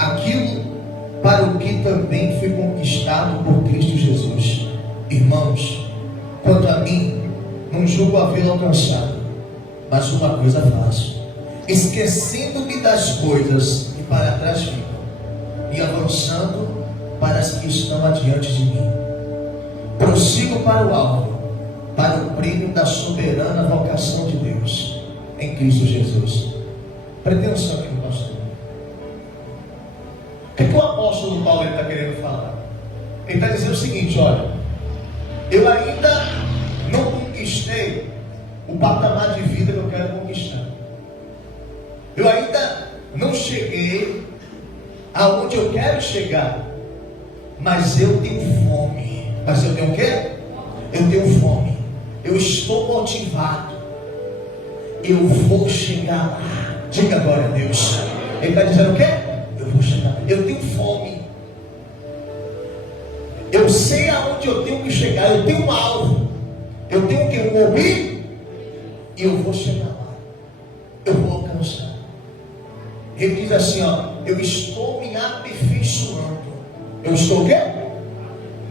aquilo para o que também fui conquistado por Cristo Jesus. Irmãos, quanto a mim, não julgo havê-lo alcançado, mas uma coisa faço, esquecendo-me das coisas que para trás ficam, e avançando para as que estão adiante de mim. Prossigo para o alvo, para o prêmio da soberana vocação de Deus em Cristo Jesus. Preste atenção aqui, pastor. O que o apóstolo Paulo está querendo falar? Ele está dizendo o seguinte: olha, eu ainda não conquistei o patamar de vida que eu quero conquistar. Eu ainda não cheguei aonde eu quero chegar, mas eu tenho fome. Mas eu tenho o quê? Eu tenho fome. Eu estou motivado. Eu vou chegar lá. Diga glória a Deus. Ele está dizendo o quê? Eu vou chegar. Eu tenho fome. Eu sei aonde eu tenho que chegar. Eu tenho um alvo. Eu tenho que um objetivo. E eu vou chegar lá. Eu vou alcançar. Ele diz assim, ó: eu estou me aperfeiçoando. Eu estou o quê?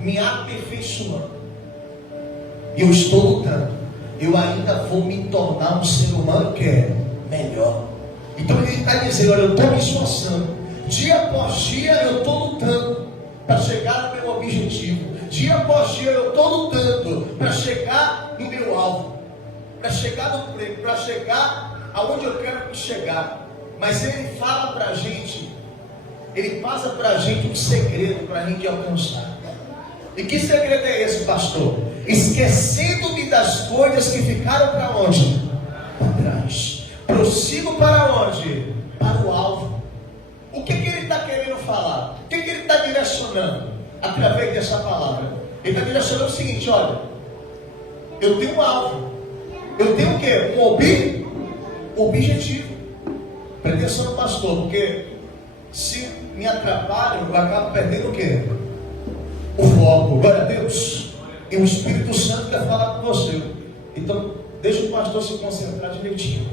Me aperfeiçoando. E eu estou lutando. Eu ainda vou me tornar um ser humano que é melhor. Então ele está dizendo: olha, eu estou me esforçando. Dia após dia eu estou lutando para chegar no meu objetivo. Dia após dia eu estou lutando para chegar no meu alvo, para chegar no prêmio, para chegar aonde eu quero chegar. Mas ele fala para a gente, ele passa para a gente um segredo para a gente alcançar. E que segredo é esse, pastor? Esquecendo-me das coisas que ficaram para onde? Para trás. Prossigo para onde? Para o alvo. O que ele está querendo falar? O que ele está direcionando através dessa palavra? Ele está direcionando o seguinte: olha, eu tenho um alvo. Eu tenho o quê? Um objetivo. Presta atenção, pastor, porque se me atrapalho, eu acabo perdendo o quê? O foco. Glória a Deus. E o Espírito Santo vai falar com você. Então, deixa o pastor se concentrar direitinho.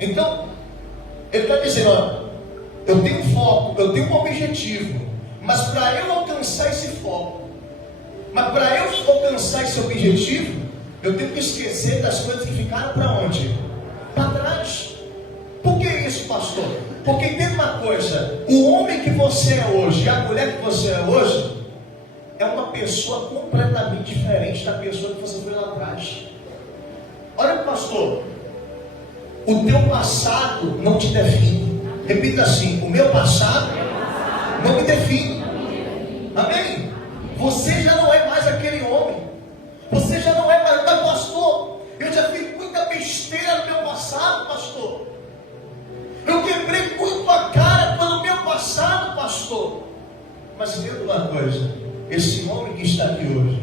Então, ele está dizendo: olha, eu tenho foco, eu tenho um objetivo, mas para eu alcançar esse foco, mas para eu alcançar esse objetivo, eu tenho que esquecer das coisas que ficaram para onde? Para trás. Por que isso, pastor? Porque tem uma coisa: o homem que você é hoje e a mulher que você é hoje é uma pessoa completamente diferente da pessoa que você foi lá atrás. Olha, pastor, o teu passado não te define. Repita assim: o meu passado não me define. Amém? Você já não é mais aquele homem. Você já não é mais. Mas, pastor, eu já fiz muita besteira no meu passado, pastor. Eu quebrei muito a cara pelo meu passado, pastor. Mas entenda uma coisa: esse homem que está aqui hoje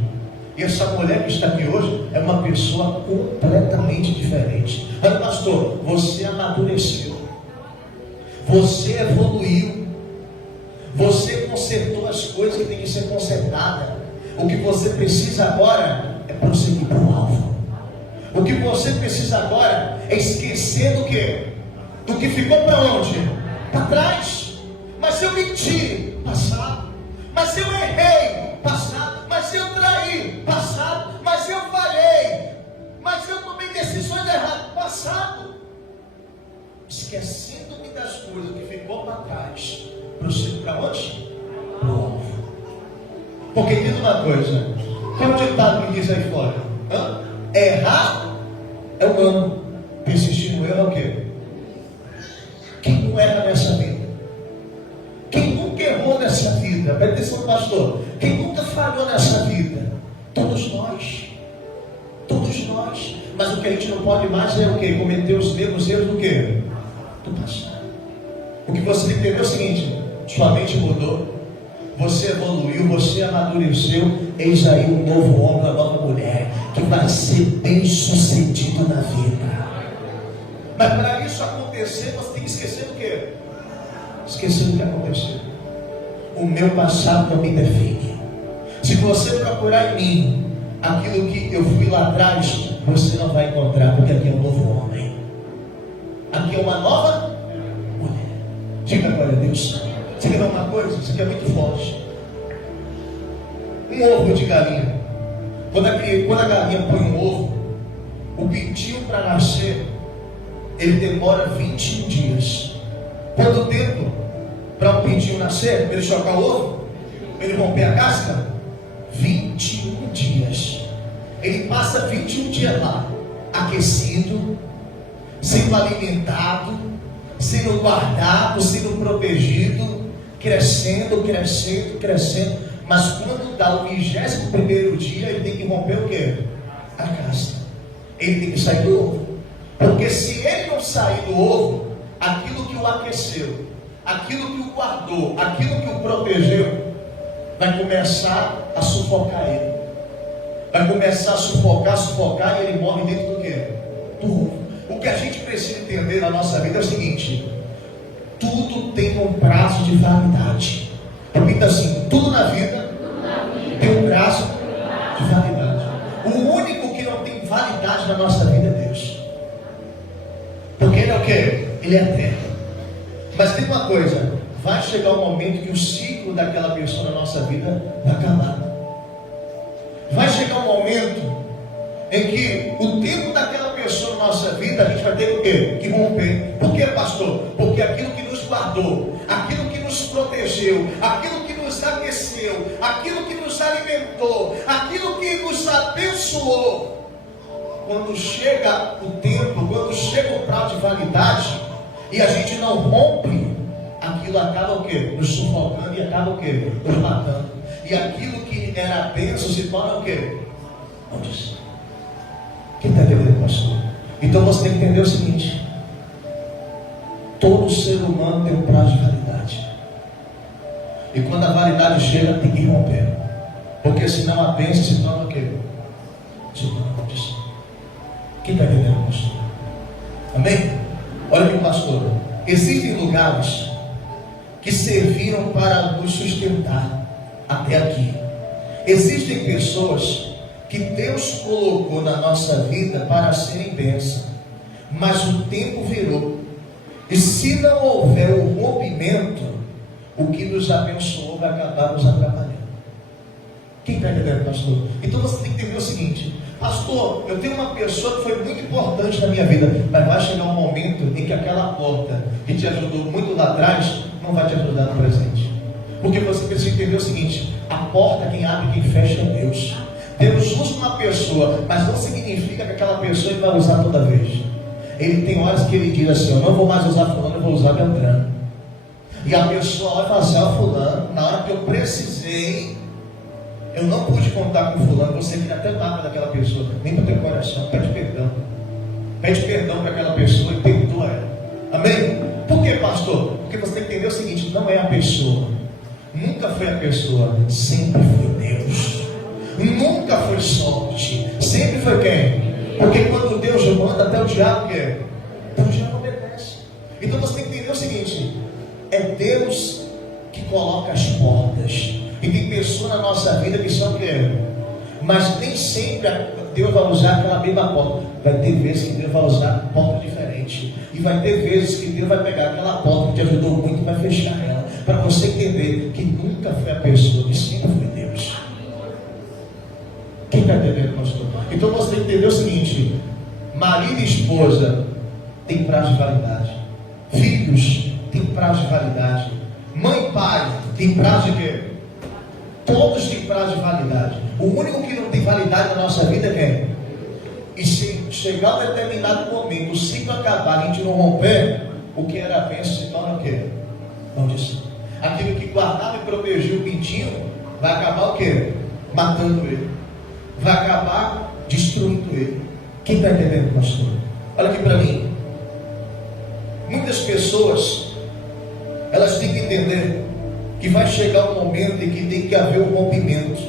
e essa mulher que está aqui hoje é uma pessoa completamente diferente. Mas, pastor, você amadureceu, você evoluiu, você consertou as coisas que tem que ser consertadas. O que você precisa agora é prosseguir para o alvo. O que você precisa agora é esquecer do que? Do que ficou para onde? Para trás. Mas eu menti, passado. Mas eu errei, passado. Mas eu traí, passado. Mas eu falhei, mas eu tomei decisões erradas, passado. Esquecendo-me das coisas que ficou para trás, prossigo para onde? Para o alvo. Porque diz uma coisa: qual é o ditado que diz aí fora? Errar é humano, persistir no erro é o quê? Quem não erra nessa vida? Quem nunca errou nessa vida? Presta atenção, pastor. Quem nunca falhou nessa vida? Todos nós. Todos nós. Mas o que a gente não pode mais é o quê? Cometer os mesmos erros do quê? Do passado. O que você tem que entender é o seguinte: sua mente mudou, você evoluiu, você amadureceu. Eis aí um novo homem, uma nova mulher que vai ser bem sucedido na vida. Mas para isso acontecer, você tem que esquecer do quê? Esquecer do que aconteceu. O meu passado não me define. Se você procurar em mim aquilo que eu fui lá atrás, você não vai encontrar, porque aqui é um novo homem. Aqui é uma nova mulher. Diga glória a Deus. Você quer ver uma coisa? Isso aqui é muito forte. Um ovo de galinha. Quando a galinha põe um ovo, o pintinho para nascer, ele demora 21 dias. Quanto tempo para um pintinho nascer? Ele chocar o ovo? Ele romper a casca? 21 dias. Ele passa 21 dias lá, aquecido, sendo alimentado, sendo guardado, sendo protegido, crescendo. Mas quando dá o 21º dia, ele tem que romper o quê? A casca. Ele tem que sair do ovo. Porque se ele não sair do ovo, aquilo que o aqueceu, aquilo que o guardou, aquilo que o protegeu, vai começar a sufocar ele. Vai começar a sufocar e ele morre dentro do quê? Do ovo. O que a gente precisa entender na nossa vida é o seguinte: tudo tem um prazo de validade. Repita assim: tudo na vida tem um prazo de validade. O único que não tem validade na nossa vida é Deus. Porque Ele é o quê? Ele é eterno. Mas tem uma coisa: vai chegar um momento que o ciclo daquela pessoa na nossa vida vai acabar. Vai chegar um momento em que o tempo daquela pessoa na nossa vida, a gente vai ter o quê? Que romper. Por quê, pastor? Porque aquilo que nos guardou, aquilo que nos protegeu, aquilo que nos aqueceu, aquilo que nos alimentou, aquilo que nos abençoou, quando chega o tempo, quando chega o prazo de validade, e a gente não rompe, aquilo acaba o quê? Nos sufocando e acaba o quê? Nos matando. E aquilo que era bênção se torna o quê? Maldição. Quem está entendendo, pastor? Então você tem que entender o seguinte: todo ser humano tem um prazo de validade. E quando a validade chega, tem que romper. Porque senão a bênção se torna o quê? Se torna maldição. Quem está entendendo, pastor? Amém? Olha aqui, pastor. Existem lugares que serviram para nos sustentar até aqui. Existem pessoas que Deus colocou na nossa vida para serem bênção, mas o tempo virou, e se não houver o rompimento, o que nos abençoou vai acabar nos atrapalhando. Quem está entendendo, pastor? Então você tem que entender o seguinte: pastor, eu tenho uma pessoa que foi muito importante na minha vida, mas vai chegar um momento em que aquela porta que te ajudou muito lá atrás não vai te ajudar no presente. Porque você precisa entender o seguinte: a porta, quem abre e quem fecha é Deus. Deus usa uma pessoa, mas não significa que aquela pessoa ele vai usar toda vez. Ele tem horas que ele diz assim: eu não vou mais usar fulano, eu vou usar Beltrano. E a pessoa vai falar assim: ó, fulano, na hora que eu precisei, eu não pude contar com fulano. Você vira até nada daquela pessoa, nem para o teu coração. Pede perdão. Pede perdão para aquela pessoa e perdoa ela. Amém? Por que, pastor? Porque você tem que entender o seguinte: não é a pessoa, nunca foi a pessoa, sempre foi Deus. Nunca foi sorte, sempre foi quem? Porque quando Deus manda, até o diabo quer. Então o diabo obedece. Então você tem que entender o seguinte: é Deus que coloca as portas. E tem pessoas na nossa vida que são que, mas nem sempre Deus vai usar aquela mesma porta. Vai ter vezes que Deus vai usar porta diferente. E vai ter vezes que Deus vai pegar aquela porta que te ajudou muito e vai fechar ela. Para você entender que nunca foi a pessoa, que sempre foi Deus. Quem está entendendo, pastor? Então você tem que entender o seguinte: marido e esposa tem prazo de validade. Filhos tem prazo de validade. Mãe e pai tem prazo de quê? Todos têm prazo de validade. O único que não tem validade na nossa vida é quem? E se chegar a um determinado momento, o ciclo acabar e a gente não romper, o que era bênção se torna o quê? Maldição. Aquilo que guardava e protegia o pintinho vai acabar o quê? Matando ele. Vai acabar destruindo ele. Quem está entendendo, pastor? Olha aqui para mim. Muitas pessoas, elas têm que entender que vai chegar um momento em que tem que haver um rompimento.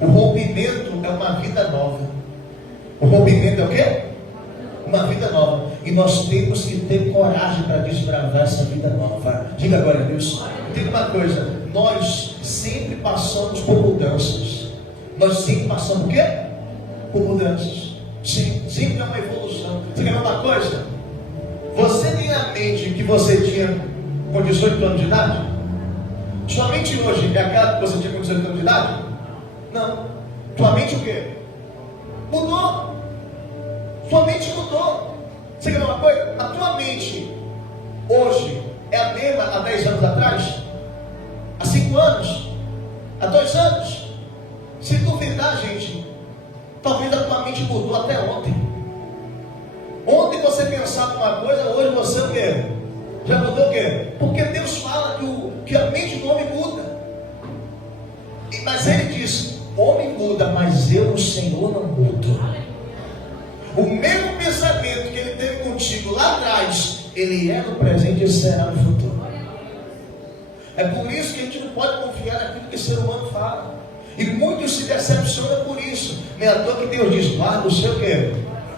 O rompimento é uma vida nova. O rompimento é o quê? Uma vida nova. E nós temos que ter coragem para desbravar essa vida nova. Diga agora a Deus. Tem uma coisa: nós sempre passamos por mudanças. Nós sempre passamos o quê? Por mudanças. Sempre é uma evolução. Você quer ver uma coisa? Você tem a mente que você tinha com 18 anos de idade? Sua mente hoje é aquela que você tinha com 18 anos de idade? Não. Sua mente o quê? Mudou. Sua mente mudou. Você quer uma coisa? A tua mente hoje é a mesma há 10 anos atrás? Há 5 anos? Há 2 anos? Se duvidar, gente, talvez a tua mente mudou até ontem. Ontem você pensava uma coisa, hoje você o quê? Já mudou o quê? Porque Deus fala que a mente do homem muda. Mas Ele diz: homem muda, mas eu, o Senhor, não mudo. O mesmo pensamento que Ele teve contigo lá atrás, Ele é no presente e será no futuro. É por isso que a gente não pode confiar naquilo que o ser humano fala. E muitos se decepcionam por isso. Nem à toa que Deus diz: guarda o seu quê?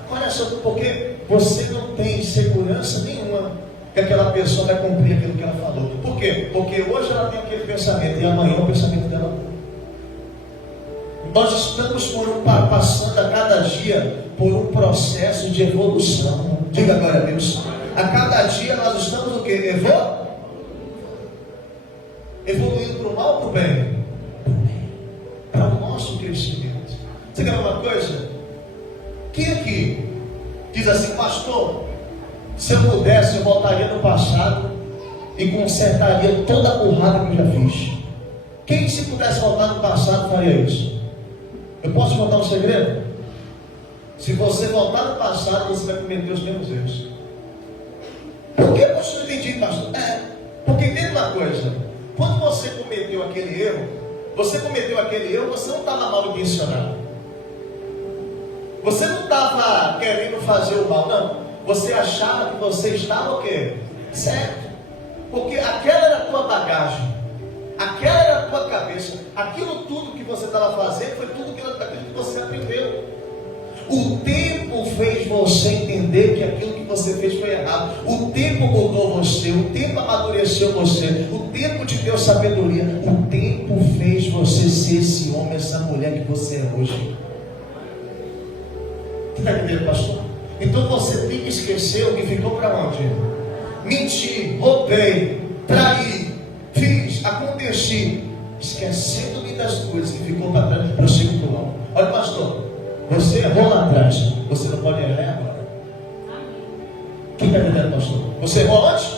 Olha só, porque você não tem segurança nenhuma que aquela pessoa vai cumprir aquilo que ela falou. Por quê? Porque hoje ela tem aquele pensamento e amanhã o pensamento dela muda. Nós estamos passando a cada dia por um processo de evolução. Diga glória a Deus. A cada dia nós estamos o quê? Evoluindo para o mal ou para o bem? Para o nosso crescimento. Você quer uma coisa? Quem aqui diz assim: pastor, se eu pudesse eu voltaria no passado e consertaria toda a burrada que eu já fiz? Quem, se pudesse voltar no passado, faria isso? Eu posso contar um segredo? Se você voltar no passado, você vai cometer os mesmos erros. Por que você não entendi, pastor? Porque entende uma coisa: quando você cometeu aquele erro, você não estava mal intencionado. Você não estava querendo fazer o mal, não. Você achava que você estava o quê? Certo. Porque aquela era a tua bagagem, aquela era a tua cabeça, aquilo tudo que você estava fazendo foi tudo aquilo que você aprendeu. O tempo fez você entender que aquilo que você fez foi errado. O tempo mudou você, o tempo amadureceu você, o tempo te deu sabedoria, o tempo fez você ser esse homem, essa mulher que você é hoje. Você está entendendo, pastor? Então você tem que esquecer o que ficou para onde? Mentir, roubei, traí, fiz, aconteci, esquecendo-me das coisas que ficou para trás, prossigo para o alto. Olha, pastor, você errou lá atrás, você não pode errar agora. Quem está entendendo, pastor? Você errou antes?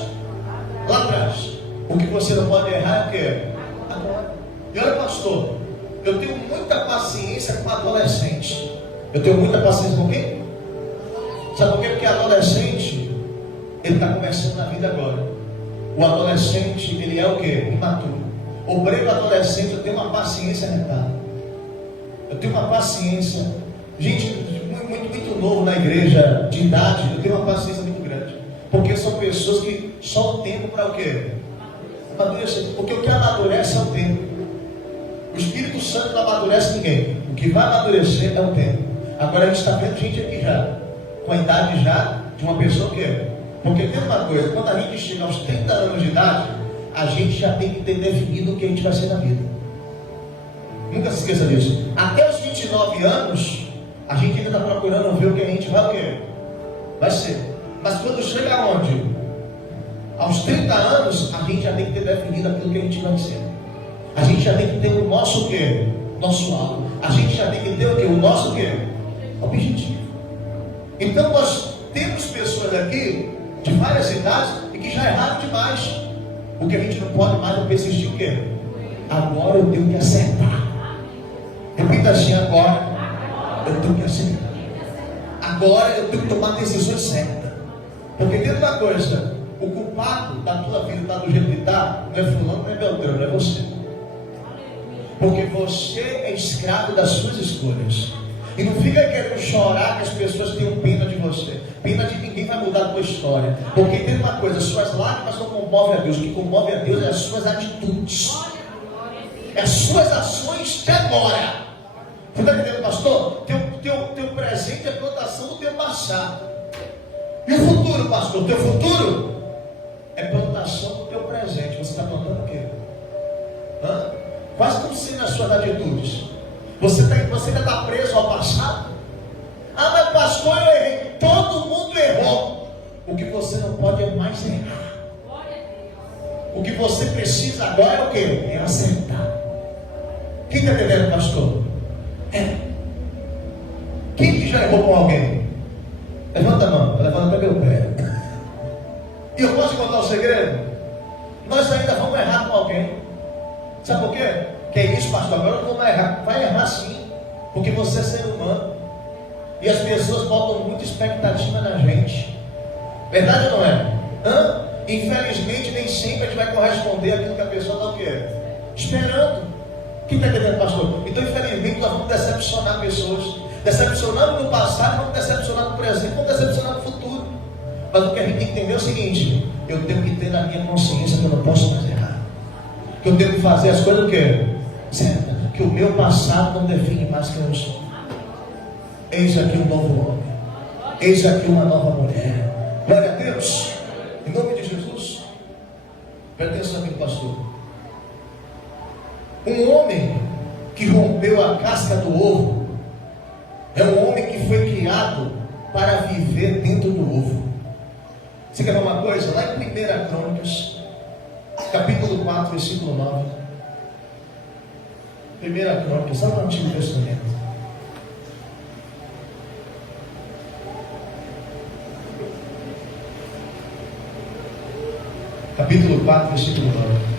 Lá atrás. O que você não pode errar é o quê? Agora. E olha, pastor, eu tenho muita paciência com adolescente. Eu tenho muita paciência com quem? Sabe por quê? Porque adolescente, ele está começando na vida agora. O adolescente, ele é o quê? Imaturo. O breve adolescente, eu tenho uma paciência retada. Eu tenho uma paciência. Gente, muito novo na igreja, de idade, eu tenho uma paciência muito grande. Porque são pessoas que só o tempo para o quê? Amadurecer. Porque o que amadurece é o tempo. O Espírito Santo não amadurece ninguém. O que vai amadurecer é o tempo. Agora a gente está vendo gente aqui já, com a idade já de uma pessoa que é. Porque tem uma coisa: quando a gente chega aos 30 anos de idade, a gente já tem que ter definido o que a gente vai ser na vida. Nunca se esqueça disso. Até os 29 anos, a gente ainda está procurando ver o que a gente vai o quê? Vai ser. Mas quando chega aonde? Aos 30 anos, a gente já tem que ter definido aquilo que a gente vai ser. A gente já tem que ter o nosso o quê? Nosso alvo. A gente já tem que ter o quê? O nosso o quê? Objetivo. Então nós temos pessoas aqui de várias idades e que já erraram demais. O que a gente não pode mais é persistir o quê? Agora eu tenho que acertar. Repita assim: agora eu tenho que acertar. Agora eu tenho que tomar decisões certas. Porque tem uma coisa: o culpado da tua vida está do jeito que está, não é fulano, não é Beltrano, é você. Porque você é escravo das suas escolhas. E não fica querendo chorar que as pessoas tenham pena de você. Pena de ninguém vai mudar a tua história. Porque tem uma coisa: suas lágrimas não comovem a Deus. O que comove a Deus é as suas atitudes. É as suas ações de agora. Você está entendendo, pastor? Teu presente é a plantação do teu passado. E o futuro, pastor? Teu futuro é plantação do teu presente. Você está plantando o quê? Quase como se nas suas atitudes. Você ainda está preso ao passado? Ah, mas pastor, eu errei. Todo mundo errou. O que você não pode é mais errar. O que você precisa agora é o quê? É acertar. Quem está entendendo, pastor? Quem que já errou com alguém? Levanta a mão, levanta até meu pé. E eu posso contar o segredo? Nós ainda vamos errar com alguém. Sabe por quê? Que é isso, pastor, agora eu não vou mais errar. Vai errar sim, porque você é ser humano. E as pessoas botam muita expectativa na gente. Verdade ou não é? Infelizmente, nem sempre a gente vai corresponder àquilo que a pessoa está o quê? Esperando. Quem está entendendo, pastor? Então, infelizmente, nós vamos decepcionar pessoas. Decepcionando no passado, vamos decepcionar no presente, vamos decepcionar no futuro. Mas o que a gente tem que entender é o seguinte: eu tenho que ter na minha consciência que eu não posso mais errar. Que eu tenho que fazer as coisas o quê? Certo. Que o meu passado não define mais quem eu sou. Eis aqui um novo homem. Eis aqui uma nova mulher. Glória a Deus. Em nome de Jesus. Presta atenção aqui, pastor. Um homem que rompeu a casca do ovo é um homem que foi criado para viver dentro do ovo. Você quer ver uma coisa? Lá em 1 Crônicas, capítulo 4, versículo 9. 1 Crônicas, lá no Antigo Testamento. Capítulo 4, versículo 9.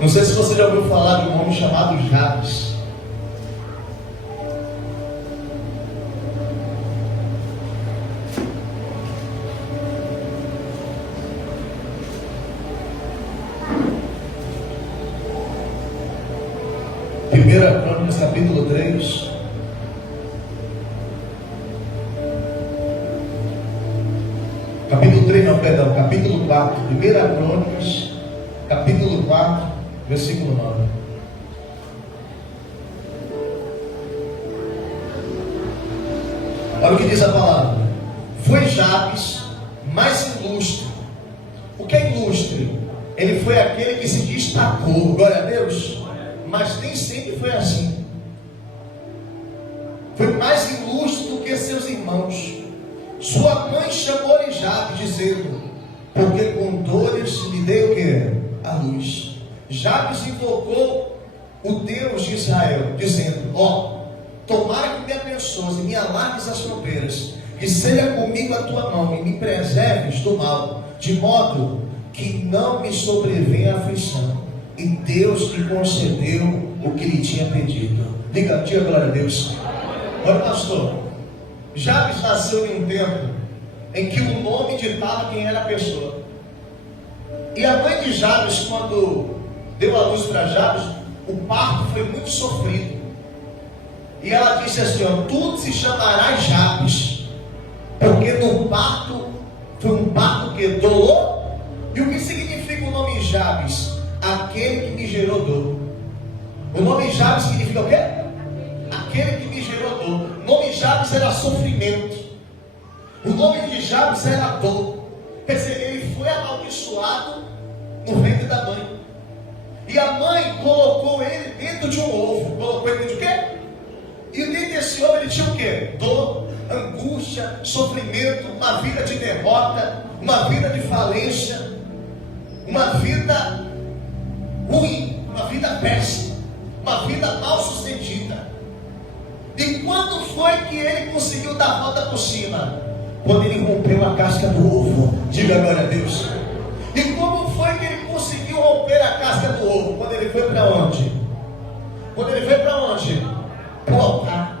Não sei se você já ouviu falar de um homem chamado Jabes. Primeira Crônicas, capítulo 3. Capítulo 3, não, perdão, capítulo 4. Primeira Crônicas, capítulo 4. Versículo 9. Olha o que diz a palavra. Foi Jabes mais ilustre. O que é ilustre? Ele foi aquele que se destacou. Glória a Deus. Mas nem sempre foi assim. Foi mais ilustre do que seus irmãos. Sua mãe chamou-lhe Jabes, dizendo: porque com dores lhe dei o que? A luz. Jabes invocou o Deus de Israel, dizendo: tomara que me abençoes e me alargues as fronteiras, que seja comigo a tua mão e me preserves do mal, de modo que não me sobrevenha aflição. E Deus lhe concedeu o que lhe tinha pedido. Diga glória a Deus. Olha, pastor, Jabes nasceu em um tempo em que o nome ditava quem era a pessoa. E a mãe de Jabes, quando deu a luz para Jabes, o parto foi muito sofrido. E ela disse assim: tu se chamarás Jabes, porque no parto foi um parto que dolor. E o que significa o nome Jabes? Aquele que me gerou dor. O nome Jabes significa o quê? Aquele que me gerou dor. O nome Jabes era sofrimento. O nome de Jabes era dor. Quer dizer, ele foi amaldiçoado no ventre da mãe. E a mãe colocou ele dentro de um ovo. Colocou ele dentro de quê? E dentro desse ovo ele tinha o quê? Dor, angústia, sofrimento, uma vida de derrota, uma vida de falência, uma vida ruim, uma vida péssima, uma vida mal sucedida. E quando foi que ele conseguiu dar a volta por cima? Quando ele rompeu a casca do ovo. Diga glória a Deus. E como foi que ele conseguiu romper a casca do ovo? Quando ele foi para onde? Quando ele foi para onde? Para o altar.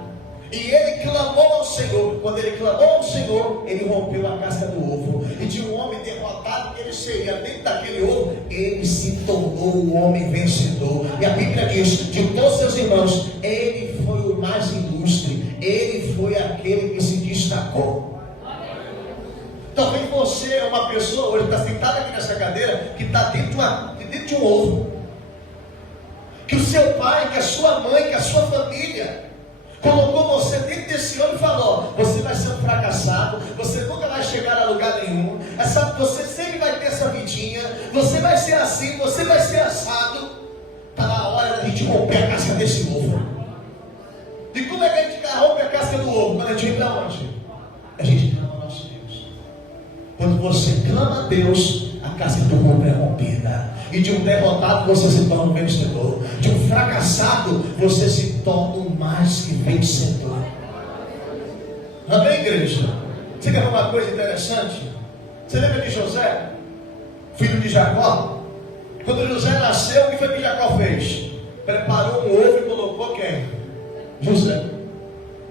E ele clamou ao Senhor. Quando ele clamou ao Senhor, ele rompeu a casca do ovo. E de um homem derrotado que ele seria dentro daquele ovo, ele se tornou um homem vencedor. E a Bíblia diz: de todos seus irmãos, ele foi o mais ilustre. Ele foi aquele que se destacou. Talvez você é uma pessoa hoje, está sentada aqui nessa cadeira, que está dentro de um ovo. Que o seu pai, que a sua mãe, que a sua família colocou você dentro desse ovo e falou: você vai ser um fracassado, você nunca vai chegar a lugar nenhum, você sempre vai ter essa vidinha, você vai ser assim, você vai ser assado. Está na hora da gente romper a casca desse ovo. E como é que a gente rompe a casca do ovo? socorro quando a gente vem para onde? A gente clama ao nosso Deus. Quando você clama a Deus, a casa do mundo é rompida. E de um derrotado você se torna um vencedor. De um fracassado você se torna um mais que vencedor. Amém, igreja? Você quer ver uma coisa interessante? Você lembra de José, filho de Jacó? Quando José nasceu, o que foi que Jacó fez? Preparou um ovo e colocou quem? José.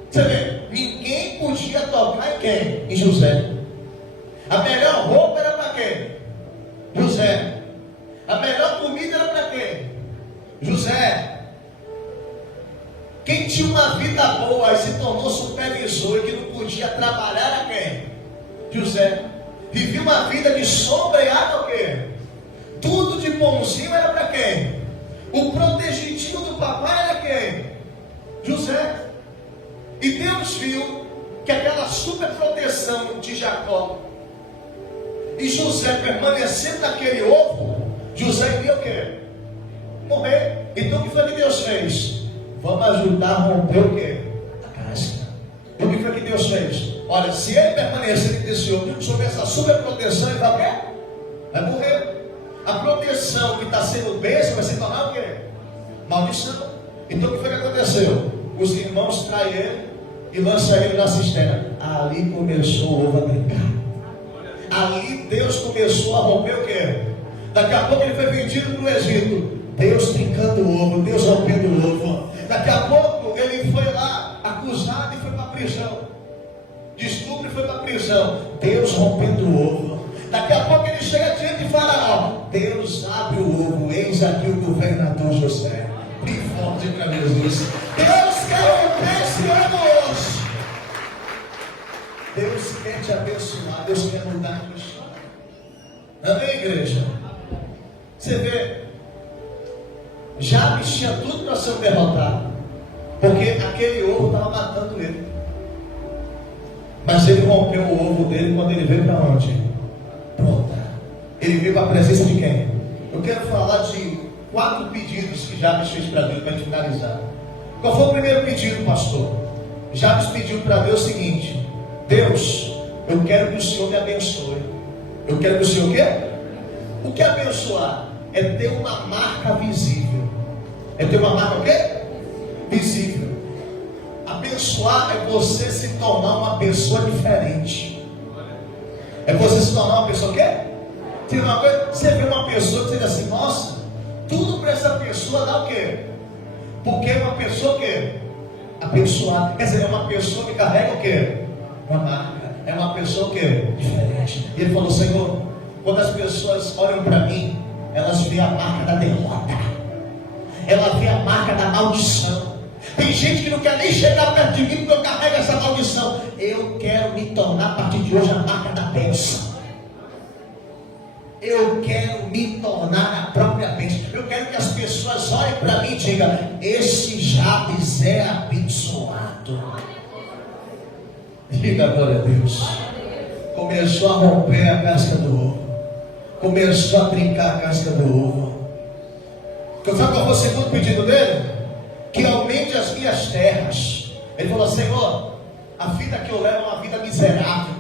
Você vê, ninguém podia tocar em quem? Em José. A melhor roupa era para quem? José. A melhor comida era para quem? José. Quem tinha uma vida boa e se tornou supervisor e que não podia trabalhar era quem? José. Vivia uma vida de sombra e água o quê? Tudo de bonzinho era para quem? O protegidinho do papai era quem? José. E Deus viu que aquela super proteção de Jacó e José permanecendo naquele ovo, José iria o quê? Morrer. Então o que foi que Deus fez? Vamos ajudar a romper o quê? A casca. E o que foi que Deus fez? Olha, se ele permanecer nesse ovo, sob essa super proteção, ele vai o quê? Vai morrer. A proteção que está sendo bênção vai se tornar o quê? Maldição. Então o que foi que aconteceu? Os irmãos traem ele e lançam ele na cisterna. Ali começou o ovo a brincar. Ali Deus começou a romper o quê? Daqui a pouco ele foi vendido para o Egito. Deus trincando o ovo, Deus rompendo o ovo. Daqui a pouco ele foi lá acusado e foi para a prisão. De estupro e foi para a prisão. Deus rompendo o ovo. Daqui a pouco ele chega diante de Faraó. Deus abre o ovo. Eis aqui o governador José. Bem forte para Jesus. Deus quer romper esse ano hoje. Deus quer te abençoar. Deus quer mudar a tua história. Amém, igreja? Você vê, Jabes tinha tudo para ser derrotado, porque aquele ovo estava matando ele. Mas ele rompeu o ovo dele quando ele veio para onde? Pronto. Ele veio para a presença de quem? Eu quero falar de 4 pedidos que Jabes fez para Deus, para finalizar. Qual foi o primeiro pedido, pastor? Jabes pediu para Deus o seguinte: Deus, eu quero que o Senhor me abençoe. Eu quero que o Senhor o quê? O que é abençoar? É ter uma marca visível. É ter uma marca o quê? Visível. Abençoar é você se tornar uma pessoa diferente. É você se tornar uma pessoa o quê? Tem uma coisa, você vê uma pessoa que diz assim: nossa, tudo para essa pessoa dá o quê? Porque é uma pessoa o quê? Abençoada. Quer dizer, é uma pessoa que carrega o quê? Uma marca. É uma pessoa o quê? Diferente. E ele falou: Senhor, quando as pessoas olham para mim, elas veem a marca da derrota, ela vê a marca da maldição. Tem gente que não quer nem chegar perto de mim porque eu carrego essa maldição. Eu quero me tornar a partir de hoje a marca da bênção. Eu quero me tornar a própria bênção. Eu quero que as pessoas olhem para mim e digam: esse Jabes é abençoado. Diga glória a Deus. Começou a romper a casca do ovo. Começou a trincar a casca do ovo. Sabe qual foi o segundo pedido dele? Que aumente as minhas terras. Ele falou: Senhor, a vida que eu levo é uma vida miserável.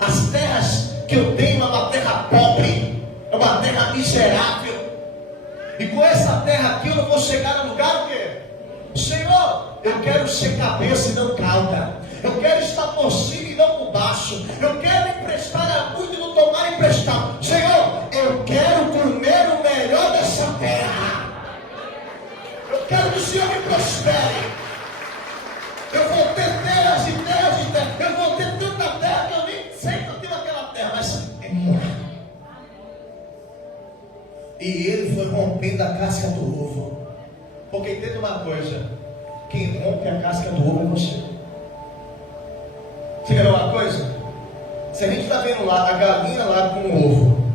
As terras que eu tenho é uma terra pobre, é uma terra miserável. E com essa terra aqui eu não vou chegar no lugar o quê? Senhor, eu quero ser cabeça e não cauda. Eu quero estar por cima e não por baixo. Eu quero emprestar a muito e não tomar emprestado. Senhor, eu quero comer o melhor dessa terra. Eu quero que o Senhor me prospere. Eu vou ter terras e terras e terras. Eu vou ter tanta terra que eu nem sei que eu tenho aquela terra, mas é minha. E ele foi rompendo a casca do ovo. Porque entenda uma coisa: quem rompe a casca do ovo é você. Você quer ver uma coisa? Se a gente está vendo lá a galinha lá com o ovo,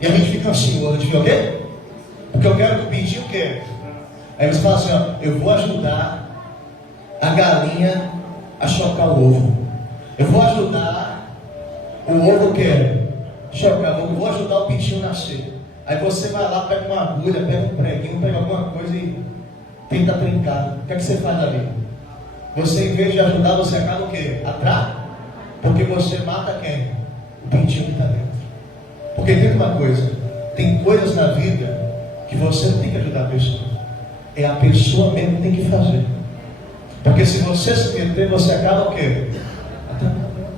e a gente fica assim, a gente fica o quê? Porque eu quero pedir o quê? Aí você fala assim: ó, eu vou ajudar a galinha a chocar o ovo. Eu vou ajudar o ovo o quê? Chocar o ovo. Eu vou ajudar o pintinho a nascer. Aí você vai lá, pega uma agulha, pega um preguinho, pega alguma coisa e tenta trincar. O que é que você faz ali? Você, em vez de ajudar, você acaba o quê? Atrás. Porque você mata quem? O pintinho que está dentro. Porque tem uma coisa, tem coisas na vida que você não tem que ajudar a pessoa. É a pessoa mesmo que tem que fazer. Porque se você se meter, você acaba o quê? Atrapalhando.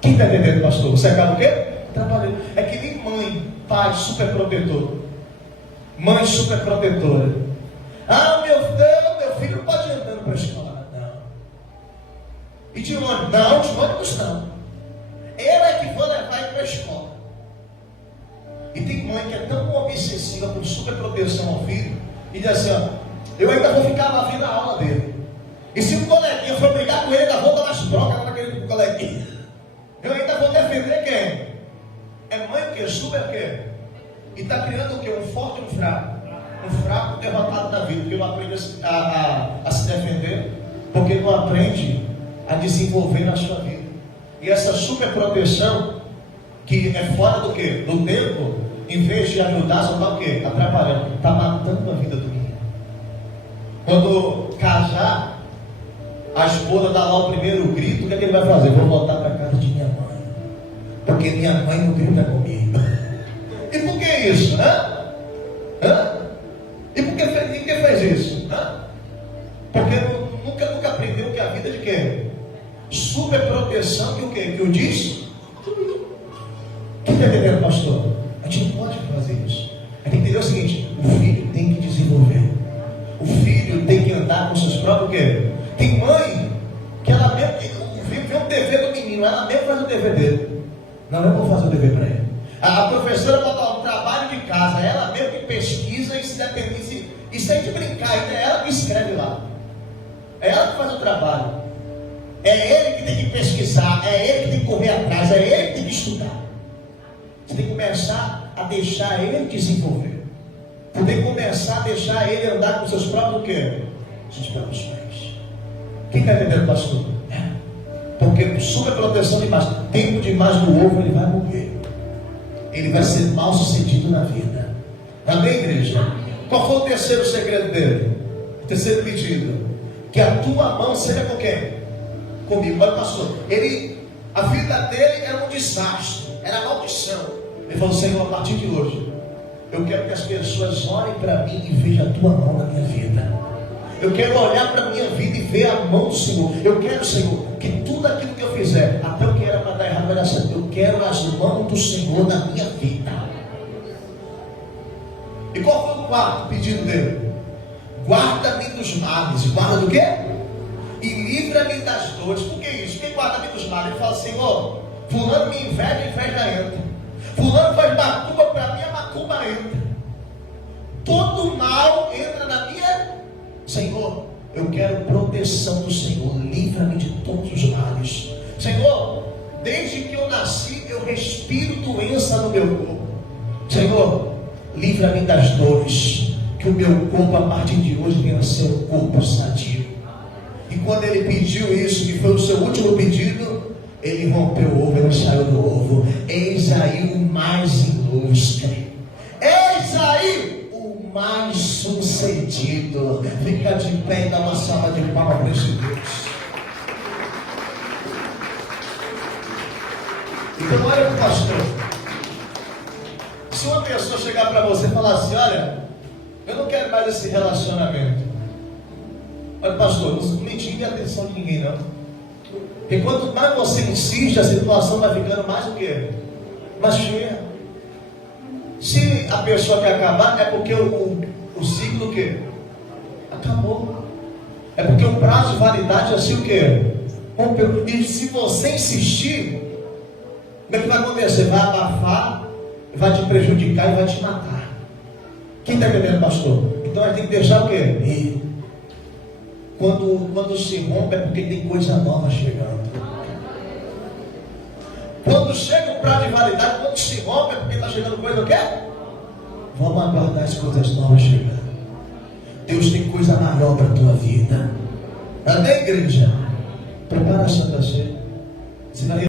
Quem está entendendo, pastor? Você acaba o quê? Atrapalhando. É que nem mãe, pai super protetor. Mãe super protetora. Ah, meu filho não pode ir andando para a escola. Não. E de ônibus? Não, de ônibus não. Ela é que vai levar ele para a escola. E tem mãe que é tão obsessiva com super proteção ao filho, e diz assim, ó, eu ainda vou ficar lá vendo a aula dele. E se o coleguinha for brigar com ele, ainda vou dar umas brocas naquele coleguinha. Eu ainda vou defender quem? É mãe que super o quê? E está criando o quê? Um forte e um fraco. Um fraco derrotado da vida, porque não aprende a se defender, porque não aprende a desenvolver na sua vida. E essa super proteção, que é fora do quê? Do tempo, em vez de ajudar, só está o quê? Atrapalhando. Está matando a vida do menino. Quando casar, a esposa dá lá o primeiro grito, o que é que ele vai fazer? Vou voltar para a casa de minha mãe, porque minha mãe não grita comigo. E por que isso? E por que fez isso? Porque nunca aprendeu que a vida de quê? Super proteção que o quê? Que o diz? Quem está entendendo, pastor? A gente não pode fazer isso. A gente tem que entender o seguinte: o filho tem que desenvolver. O filho tem que andar com seus próprios quê? Tem mãe que ela mesmo vê o dever do menino, ela mesmo faz o dever dele. Não, eu vou fazer o dever para ele. A professora bota um trabalho de casa, ela mesmo que pesquisa e se depende. Isso aí de brincar, ainda é ela que escreve lá. É ela que faz o trabalho. É ele que tem que pesquisar, é ele que tem que correr atrás, é ele que tem que estudar. Você tem que começar a deixar ele desenvolver. Você tem que começar a deixar ele andar com seus próprios quê? Seus próprios pés. Quem está entendendo, pastor? Porque super proteção demais, tempo demais no ovo, ele vai morrer. Ele vai ser mal sucedido na vida. Amém, igreja? Qual foi o terceiro segredo dele? O terceiro pedido: que a tua mão seja com quem? Comigo. Olha, pastor, a vida dele era um desastre, era maldição. Ele falou: Senhor, a partir de hoje, eu quero que as pessoas olhem para mim e vejam a tua mão na minha vida. Eu quero olhar para a minha vida e ver a mão do Senhor. Eu quero, Senhor, que tudo aquilo que eu fizer, até o que era para dar errado vai dar certo. Eu quero as mãos do Senhor na minha vida. E qual foi o quarto pedido dele? Guarda-me dos males. Guarda do quê? E livra-me das dores. Por que isso? Quem guarda-me dos males? Ele fala: Senhor, fulano me inveja, inveja entra. Fulano faz macumba para mim, a macumba entra. Todo mal entra na minha. Senhor, eu quero proteção do Senhor. Livra-me de todos os males. Senhor, desde que eu nasci, eu respiro doença no meu corpo. Senhor, livra-me das dores. Que o meu corpo, a partir de hoje, venha a ser um corpo sadio. E quando ele pediu isso, que foi o seu último pedido, ele rompeu o ovo, ele saiu do ovo. Eis aí o mais ilustre. Eis aí o mais sucedido. Fica de pé e dá uma salva de palmas para esse Deus. Então olha para o pastor. Se uma pessoa chegar para você e falar assim: olha, eu não quero mais esse relacionamento. Olha, pastor, não me tire a atenção de ninguém, não. Porque quanto mais você insiste, a situação vai ficando mais o quê? Mais cheia. Se a pessoa quer acabar, é porque o ciclo o quê? Acabou. É porque o prazo de validade assim o quê? Rompeu. E se você insistir, como é que vai acontecer? Vai abafar, vai te prejudicar e vai te matar. Quem está entendendo, pastor? Então a gente tem que deixar o quê? E quando se rompe é porque tem coisa nova chegando. Quando chega o prazo de validade, quando se rompe é porque está chegando coisa o quê? Vamos aguardar as coisas novas chegando. Deus tem coisa maior para a tua vida. Amém, igreja? Prepara a Santa Ceia.